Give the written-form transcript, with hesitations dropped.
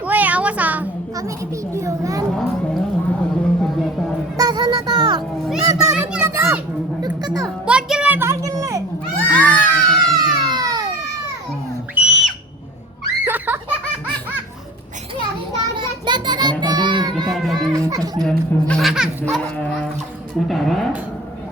Woi, awas ah. Kami di video kan. Tak sana tak. Lihat barangnya tak. Dekat tak. Panggil le. Kalau tadi kita ada di stasiun Sungai Sebelah Utara.